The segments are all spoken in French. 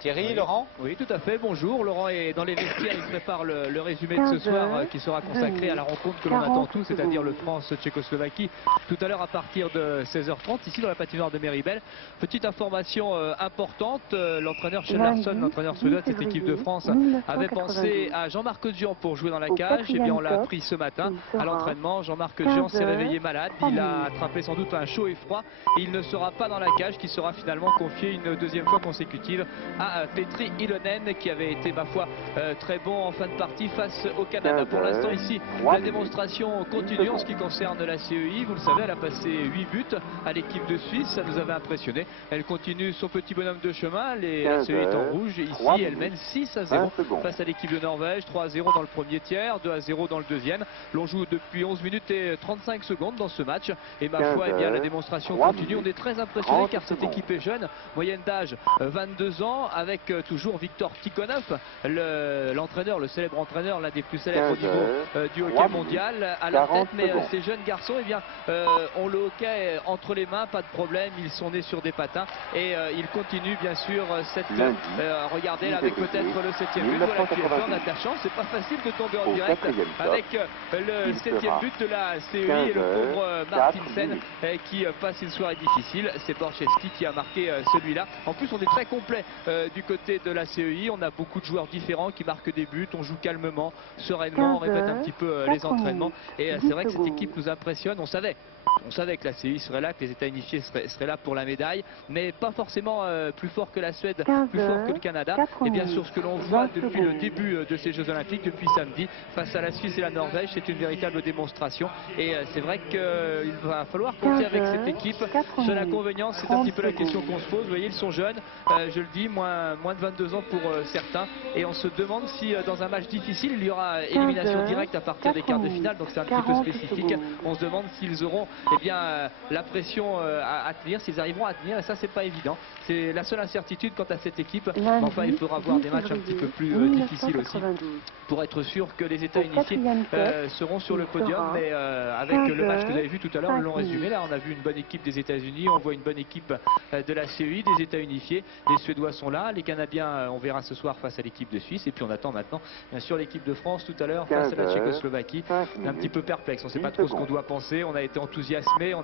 Thierry, Oui. Laurent? Oui, tout à fait. Bonjour. Laurent est dans les vestiaires. Il prépare le résumé de ce soir qui sera consacré à la rencontre que l'on attend tous, c'est-à-dire le France-Tchécoslovaquie, tout à l'heure à partir de 16h30, ici dans la patinoire de Méribel. Petite information importante, l'entraîneur Kjell Larsson, l'entraîneur suédois de cette équipe de France, avait pensé à Jean-Marc Dian pour jouer dans la cage. Eh bien, on l'a appris ce matin à l'entraînement. Jean-Marc Dian s'est réveillé malade. Il a attrapé sans doute un chaud et froid. Et il ne sera pas dans la cage, qui sera finalement confié une deuxième fois consécutive à Petri Ilonen, qui avait été, ma foi, très bon en fin de partie face au Canada. Pour l'instant ici, la démonstration continue en ce qui concerne la CEI. Vous le savez, elle a passé 8 buts à l'équipe de Suisse. Ça nous avait impressionné. Elle continue son petit bonhomme de chemin. La CEI est en rouge. Ici, elle mène 6-0 face à l'équipe de Norvège. 3-0 dans le premier tiers, 2-0 dans le deuxième. L'on joue depuis 11 minutes et 35 secondes dans ce match. Et ma foi, eh bien, la démonstration continue. On est très impressionné car cette équipe est jeune. Moyenne d'âge 22 ans, avec toujours Viktor Tikhonov, l'entraîneur, le célèbre entraîneur, l'un des plus célèbres au niveau du hockey mondial, à leur tête. Mais ces jeunes garçons, eh bien, ont le hockey entre les mains, pas de problème. Ils sont nés sur des patins et ils continuent bien sûr cette. Regardez là, avec peut-être le 7e but. Voilà qui est fait en attachant. C'est pas facile de tomber en direct avec le 7e but de la CEI et le pauvre Martinsen qui passe une soirée difficile. C'est Borchevski qui a marqué celui-là. En plus, on est très complet du côté de la CEI. On a beaucoup de joueurs différents qui marquent des buts. On joue calmement, sereinement, on répète un petit peu les entraînements. Et c'est vrai que cette équipe nous impressionne. On savait que la CEI serait là, que les États unifiés seraient là pour la médaille, mais pas forcément plus fort que la Suède, plus fort que le Canada. Et bien sûr, ce que l'on voit depuis le début de ces Jeux Olympiques, depuis samedi, face à la Suisse et la Norvège, c'est une véritable démonstration. Et c'est vrai qu'il va falloir compter avec cette équipe. Seul inconvénient, c'est un petit peu la question qu'on se pose. Vous voyez, ils sont jeunes, je le dis, moins de 22 ans pour certains. Et on se demande si dans un match difficile, il y aura élimination directe à partir des quarts de finale. Donc c'est un petit peu spécifique. On se demande s'ils auront la pression à tenir, s'ils arriveront à tenir. Et ça, c'est pas évident. C'est la seule incertitude quant à cette équipe. Mais enfin, il faudra voir des matchs un petit peu plus difficiles aussi pour être sûr que les États unifiés seront sur le podium. Mais avec le match que vous avez vu tout à l'heure, le long résumé, là, on a vu une bonne équipe des États-Unis, on voit une bonne équipe de la CEI, des États unifiés. Les Suédois sont là, les Canadiens, on verra ce soir face à l'équipe de Suisse. Et puis on attend maintenant, bien sûr, l'équipe de France tout à l'heure face à la Tchécoslovaquie. Un petit peu perplexe, on ne sait pas trop ce qu'on doit penser. On a été enthousiasmé,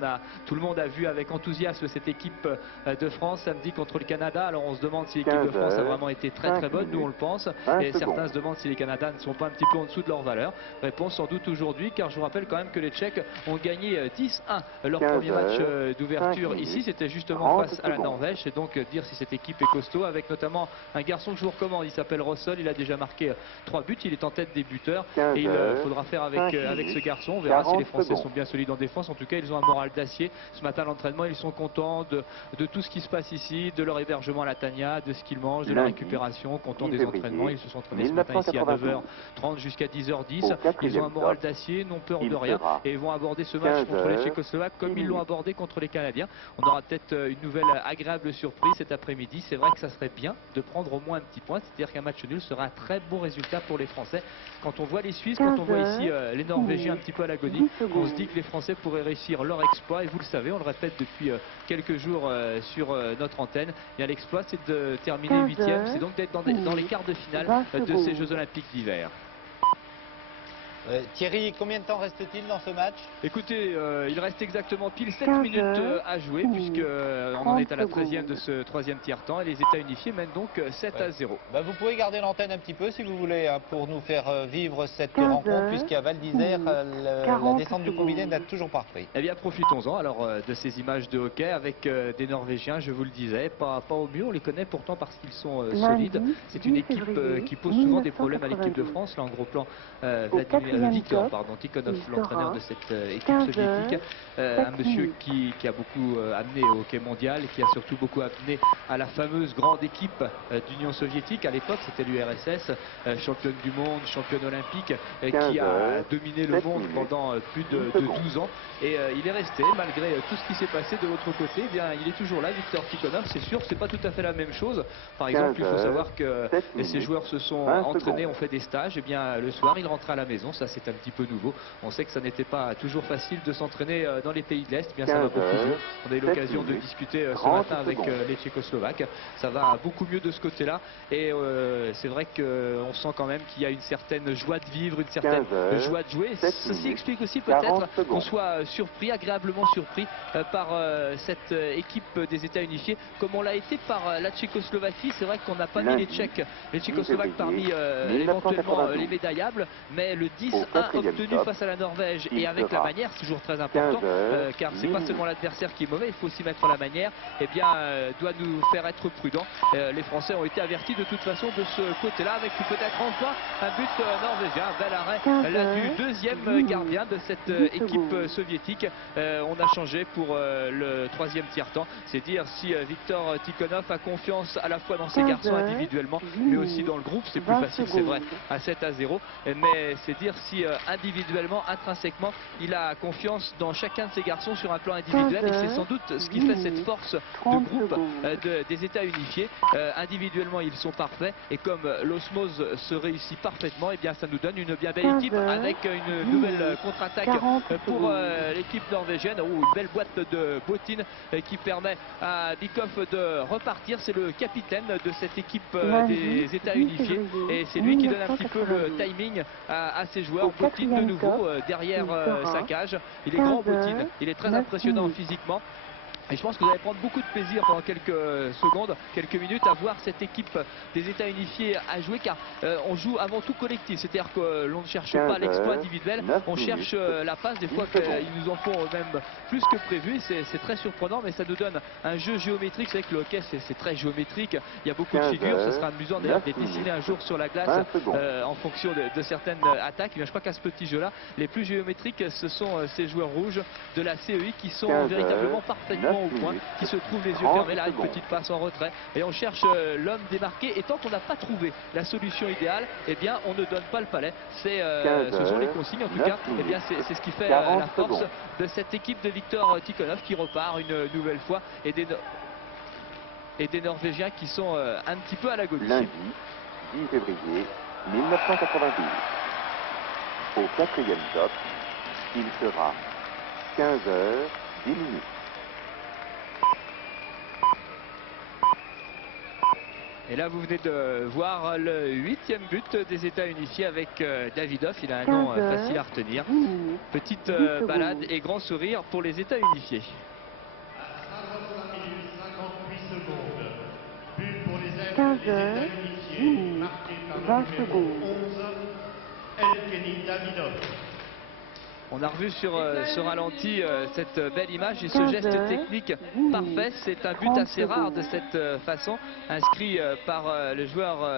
tout le monde a vu avec enthousiasme cette équipe de France samedi contre le Canada. Alors on se demande si l'équipe de France a vraiment été très bonne, nous on le pense. Et certains se demandent si les Canadiens ne sont pas un petit peu en dessous de leur valeur. Réponse sans doute aujourd'hui, car je vous rappelle quand même que les Tchèques ont gagné 10-1 leur premier match d'ouverture ici. C'était justement face à la Norvège. Et donc dire si cette équipe est costaud, avec notamment un garçon que je vous recommande, il s'appelle Russell, il a déjà marqué 3 buts, il est en tête des buteurs. Et il faudra faire avec ce garçon. On verra si les Français sont bien solides en défense. En tout cas, ils ont un moral d'acier. Ce matin à l'entraînement, ils sont contents de tout ce qui se passe ici, de leur hébergement à la Tania, de ce qu'ils mangent, de la récupération, contents des entraînements. Ils se sont entraînés ce matin ici à 9h30 jusqu'à 10h10. Ils ont un moral d'acier, n'ont peur de rien et vont aborder ce match contre les Tchécoslovaques comme ils l'ont abordé contre les Canadiens. On aura peut-être une nouvelle agréable surprise cet après-midi. C'est vrai que ça serait bien de prendre au moins un petit point, c'est-à-dire qu'un match nul sera un très bon résultat pour les Français. Quand on voit les Suisses, quand on voit ici les Norvégiens un petit peu à l'agonie, on se dit que les Français pourraient réussir leur exploit. Et vous le savez, on le répète depuis quelques jours sur notre antenne. L'exploit, c'est de terminer 8e, c'est donc d'être dans les quarts de finale de ces Jeux Olympiques d'hiver. Thierry, combien de temps reste-t-il dans ce match? Écoutez, il reste exactement pile 7 minutes à jouer, puisqu'on en est à la 13e de ce troisième tiers-temps, et les États unifiés mènent donc 7-0. Bah, vous pouvez garder l'antenne un petit peu si vous voulez, hein, pour nous faire vivre cette rencontre, puisqu'à Val d'Isère, la descente du combiné n'a toujours pas repris. Eh bien, profitons-en alors de ces images de hockey avec des Norvégiens, je vous le disais, pas au mieux, on les connaît pourtant parce qu'ils sont solides. C'est une équipe qui pose souvent des problèmes à l'équipe de France. Là, en gros plan, Viktor Tikhonov, l'entraîneur de cette équipe soviétique, un monsieur qui a beaucoup amené au hockey mondial, qui a surtout beaucoup amené à la fameuse grande équipe d'Union soviétique. À l'époque, c'était l'URSS, championne du monde, championne olympique, qui a dominé le monde pendant plus de 12 ans. Et il est resté, malgré tout ce qui s'est passé de l'autre côté. Eh bien, il est toujours là, Viktor Tikhonov. C'est sûr, c'est pas tout à fait la même chose. Par exemple, il faut savoir que ces joueurs se sont entraînés, ont fait des stages. Et bien, le soir, ils rentraient à la maison. Ça ça c'est un petit peu nouveau. On sait que ça n'était pas toujours facile de s'entraîner dans les pays de l'Est. Bien, ça va beaucoup mieux. On a eu l'occasion de discuter ce matin avec les Tchécoslovaques. Ça va beaucoup mieux de ce côté-là. Et c'est vrai qu'on sent quand même qu'il y a une certaine joie de vivre, une certaine joie de jouer. Ceci explique aussi peut-être qu'on soit surpris, agréablement surpris par cette équipe des États unifiés, comme on l'a été par la Tchécoslovaquie. C'est vrai qu'on n'a pas mis les Tchécoslovaques parmi éventuellement les médaillables, mais le 10-1 obtenu face à la Norvège et avec la manière, c'est toujours très important, car c'est pas seulement l'adversaire qui est mauvais, il faut aussi mettre la manière, et bien doit nous faire être prudents. Les Français ont été avertis de toute façon de ce côté-là, avec peut-être enfin un but norvégien, un bel arrêt là du deuxième gardien de cette équipe soviétique. On a changé pour le troisième tiers-temps. C'est dire si Viktor Tikhonov a confiance à la fois dans ses garçons individuellement, mais aussi dans le groupe. C'est plus facile, c'est vrai, à 7-0, mais c'est dire si individuellement, intrinsèquement, il a confiance dans chacun de ses garçons sur un plan individuel, et c'est sans doute ce qui fait cette force de groupe des États unifiés. Individuellement, ils sont parfaits, et comme l'osmose se réussit parfaitement, et bien ça nous donne une bien belle équipe avec une nouvelle contre-attaque pour l'équipe norvégienne. Une belle boîte de bottines qui permet à Bikov de repartir. C'est le capitaine de cette équipe des États unifiés, et c'est lui qui donne un petit peu le timing à ses joueurs. Bottine de nouveau derrière sa cage. Il est grand, Bottine, il est très impressionnant physiquement. Et je pense que vous allez prendre beaucoup de plaisir pendant quelques secondes, quelques minutes, à voir cette équipe des États unifiés à jouer, car on joue avant tout collectif. C'est-à-dire que l'on ne cherche pas l'exploit individuel, on cherche la passe. Des fois qu'ils nous en font même plus que prévu. C'est très surprenant, mais ça nous donne un jeu géométrique. C'est vrai que le hockey, c'est très géométrique. Il y a beaucoup de figures. Ce sera amusant d'ailleurs de les dessiner un jour sur la glace en fonction de certaines attaques. Et bien, je crois qu'à ce petit jeu-là, les plus géométriques, ce sont ces joueurs rouges de la CEI qui sont véritablement parfaitement au point, qui se trouvent les yeux fermés. Là, une petite passe en retrait, et on cherche l'homme démarqué, et tant qu'on n'a pas trouvé la solution idéale, eh bien on ne donne pas le palais. Ce sont les consignes en tout cas. Eh bien c'est ce qui fait la force de cette équipe de Viktor Tikhonov, qui repart une nouvelle fois, et des Norvégiens qui sont un petit peu à l'agonie. Lundi 10 février 1992. Au quatrième top, il sera 15h10. Et là, vous venez de voir le 8e but des États unifiés avec Davidov. Il a un nom facile à retenir. Petite balade et grand sourire pour les États unifiés. À 55 minutes 58 secondes. But pour les États unifiés, marqué par le numéro 11, Evgeny Davidov. On a revu sur ce ralenti cette belle image et ce geste technique parfait. C'est un but assez rare de cette façon, inscrit par le joueur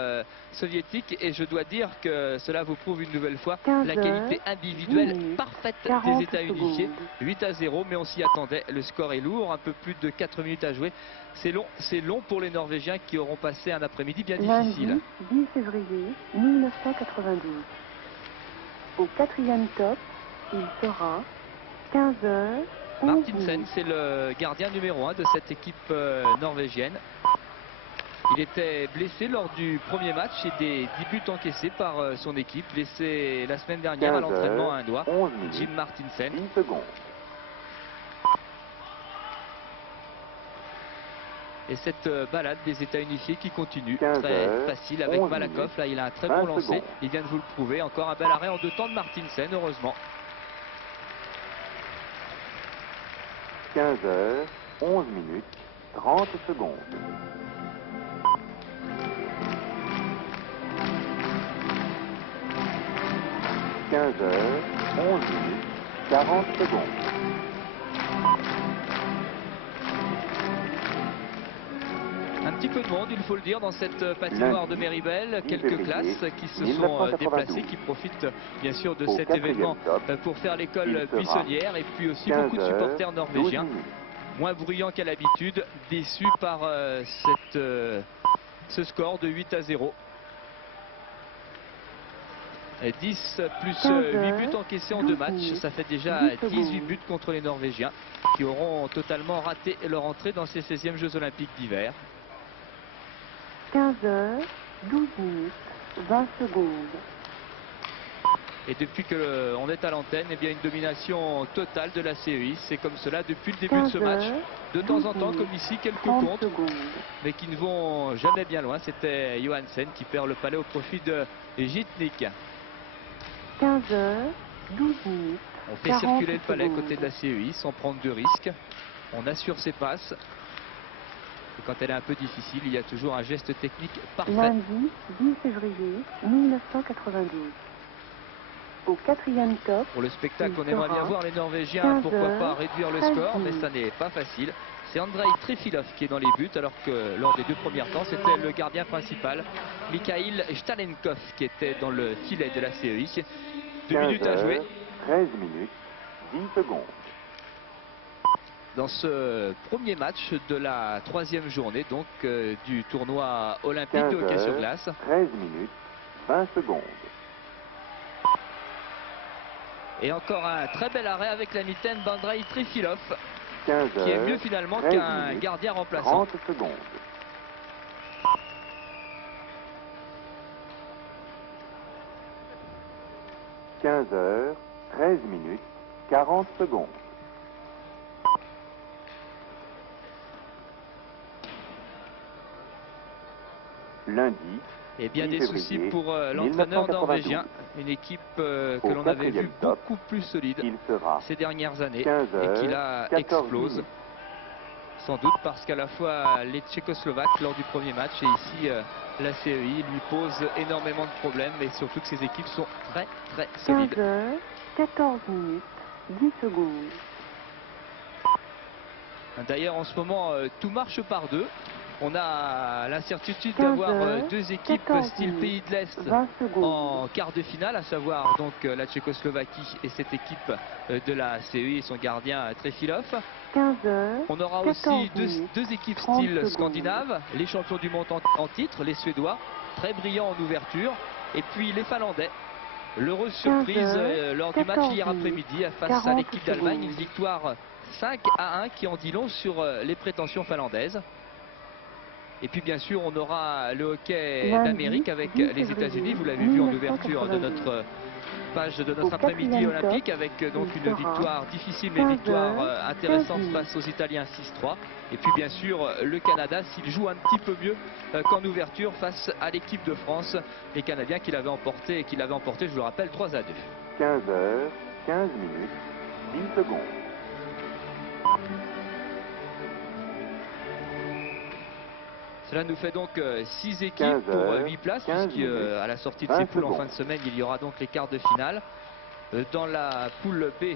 soviétique, et je dois dire que cela vous prouve une nouvelle fois la qualité individuelle parfaite des États unifiés. 8-0, mais on s'y attendait. Le score est lourd, un peu plus de 4 minutes à jouer. C'est long pour les Norvégiens, qui auront passé un après-midi bien difficile. Lundi 10 février 1992. Au quatrième top, il sera 15h. Martinsen, c'est le gardien numéro 1 de cette équipe norvégienne. Il était blessé lors du premier match et des 10 buts encaissés par son équipe, blessé la semaine dernière à l'entraînement à un doigt. Jim Martinsen. 10 secondes. Et cette balade des États unifiés qui continue, très facile avec Malakoff. Là, il a un très bon lancer, il vient de vous le prouver. Encore un bel arrêt en 2 temps de Martinsen, heureusement. 15h11 minutes 30 secondes. 15h11 minutes 40 secondes. Un petit peu de monde, il faut le dire, dans cette patinoire de Méribel. Quelques classes qui se sont déplacées, qui profitent bien sûr de cet événement pour faire l'école buissonnière, et puis aussi beaucoup de supporters norvégiens, moins bruyants qu'à l'habitude, déçus par ce score de 8-0. 10 plus 8 buts encaissés en 2 matchs, ça fait déjà 18 buts contre les Norvégiens, qui auront totalement raté leur entrée dans ces 16e Jeux Olympiques d'hiver. 15h, 12 minutes, 20 secondes. Et depuis qu'on est à l'antenne, eh bien une domination totale de la CEI. C'est comme cela depuis le début de ce match. De temps en temps, comme ici, quelques contres, mais qui ne vont jamais bien loin. C'était Johansen qui perd le palais au profit de Jitnik. 15h, 12 minutes. On fait circuler le palais côté de la CEI sans prendre de risques. On assure ses passes. Et quand elle est un peu difficile, il y a toujours un geste technique parfait. Lundi 10 février 1992. Au 4e top. Pour le spectacle, on aimerait bien voir les Norvégiens, pourquoi pas réduire le score, mais ça n'est pas facile. C'est Andrei Trefilov qui est dans les buts, alors que lors des 2 premiers temps, c'était le gardien principal, Mikhail Stalenkov, qui était dans le filet de la CEI. 2 minutes à jouer. 13 minutes, 10 secondes. Dans ce premier match de la 3e journée, donc du tournoi olympique de hockey sur glace. 13 minutes, 20 secondes. Et encore un très bel arrêt avec la mitaine d'Andrei Trefilov, 15 qui est mieux finalement qu'un gardien remplaçant. 30 secondes. « 15h, 13 minutes, 40 secondes. Lundi. Et bien des soucis pour l'entraîneur norvégien, une équipe que l'on avait vu beaucoup plus solide ces dernières années et qui là explose. Sans doute parce qu'à la fois les Tchécoslovaques lors du premier match et ici la CEI lui pose énormément de problèmes, mais surtout que ces équipes sont très solides. 15h, 14 minutes, 10 secondes. D'ailleurs en ce moment tout marche par deux. On a l'incertitude d'avoir 2 équipes style pays de l'Est en quart de finale, à savoir donc la Tchécoslovaquie et cette équipe de la CEI et son gardien Trefilov. 15h, on aura aussi deux équipes style scandinave, les champions du monde en titre, les Suédois, très brillants en ouverture, et puis les Finlandais. L'heureuse surprise lors du match hier après-midi face à l'équipe d'Allemagne, une victoire 5-1 qui en dit long sur les prétentions finlandaises. Et puis bien sûr on aura le hockey d'Amérique avec les États-Unis, vous l'avez vu en ouverture de notre page de notre après-midi olympique, avec donc une victoire difficile mais victoire intéressante face aux Italiens 6-3. Et puis bien sûr le Canada s'il joue un petit peu mieux qu'en ouverture face à l'équipe de France, les Canadiens qui l'avaient emporté, je vous le rappelle, 3-2. 15h, 15 minutes, 10 secondes. Cela nous fait donc 6 équipes pour 8 places, puisqu'à la sortie de ces poules en fin de semaine, il y aura donc les quarts de finale. Dans la poule B,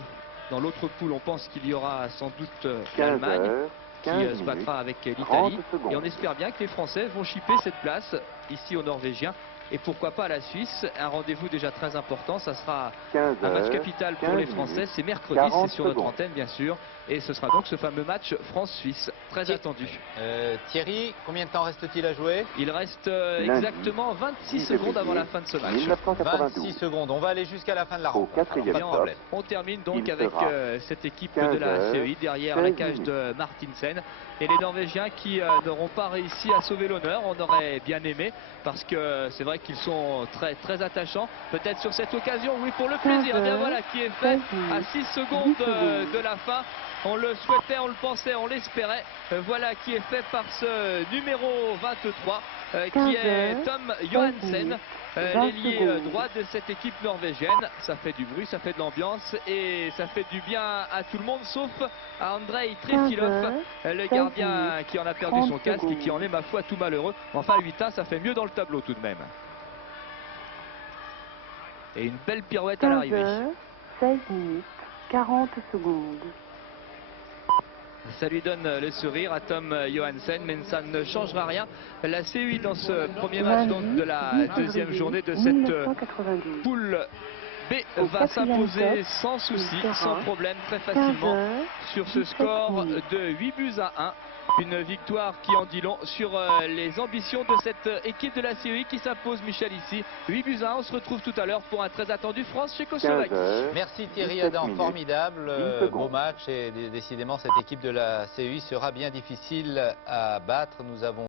dans l'autre poule, on pense qu'il y aura sans doute l'Allemagne qui se battra avec l'Italie. Et on espère bien que les Français vont chipper cette place ici aux Norvégiens. Et pourquoi pas à la Suisse, un rendez-vous déjà très important, ça sera un match capital pour les Français, c'est mercredi, c'est sur notre antenne bien sûr, et ce sera donc ce fameux match France-Suisse, très attendu. Thierry, combien de temps reste-t-il à jouer? Il reste exactement 26 secondes avant la fin de ce match. 26 secondes, on va aller jusqu'à la fin de la rencontre. On termine donc avec cette équipe de la CEI derrière la cage de Martinsen. Et les Norvégiens qui n'auront pas réussi à sauver l'honneur, on aurait bien aimé, parce que c'est vrai qu'ils sont très attachants. Peut-être sur cette occasion, oui, pour le plaisir. Et bien voilà qui est fait à 6 secondes de la fin. On le souhaitait, on le pensait, on l'espérait. Voilà qui est fait par ce numéro 23, qui est Tom Johansen, l'ailier droit de cette équipe norvégienne. Ça fait du bruit, ça fait de l'ambiance et ça fait du bien à tout le monde, sauf à Andrei Trefilov, le gardien qui en a perdu son casque et qui en est, ma foi, tout malheureux. Enfin, 8-1, ça fait mieux dans le tableau tout de même. Et une belle pirouette à l'arrivée. 16 minutes, 40 secondes. Ça lui donne le sourire à Tom Johansen, mais ça ne changera rien. La CEI dans ce premier match donc, de la deuxième journée de cette poule B va s'imposer sans souci, sans problème, très facilement sur ce score de 8-1. Une victoire qui en dit long sur les ambitions de cette équipe de la CEI qui s'impose, Michel, ici. 8-1, on se retrouve tout à l'heure pour un très attendu France-Tchécoslovaquie. Merci Thierry Adam, formidable, beau match et décidément cette équipe de la CEI sera bien difficile à battre. Nous avons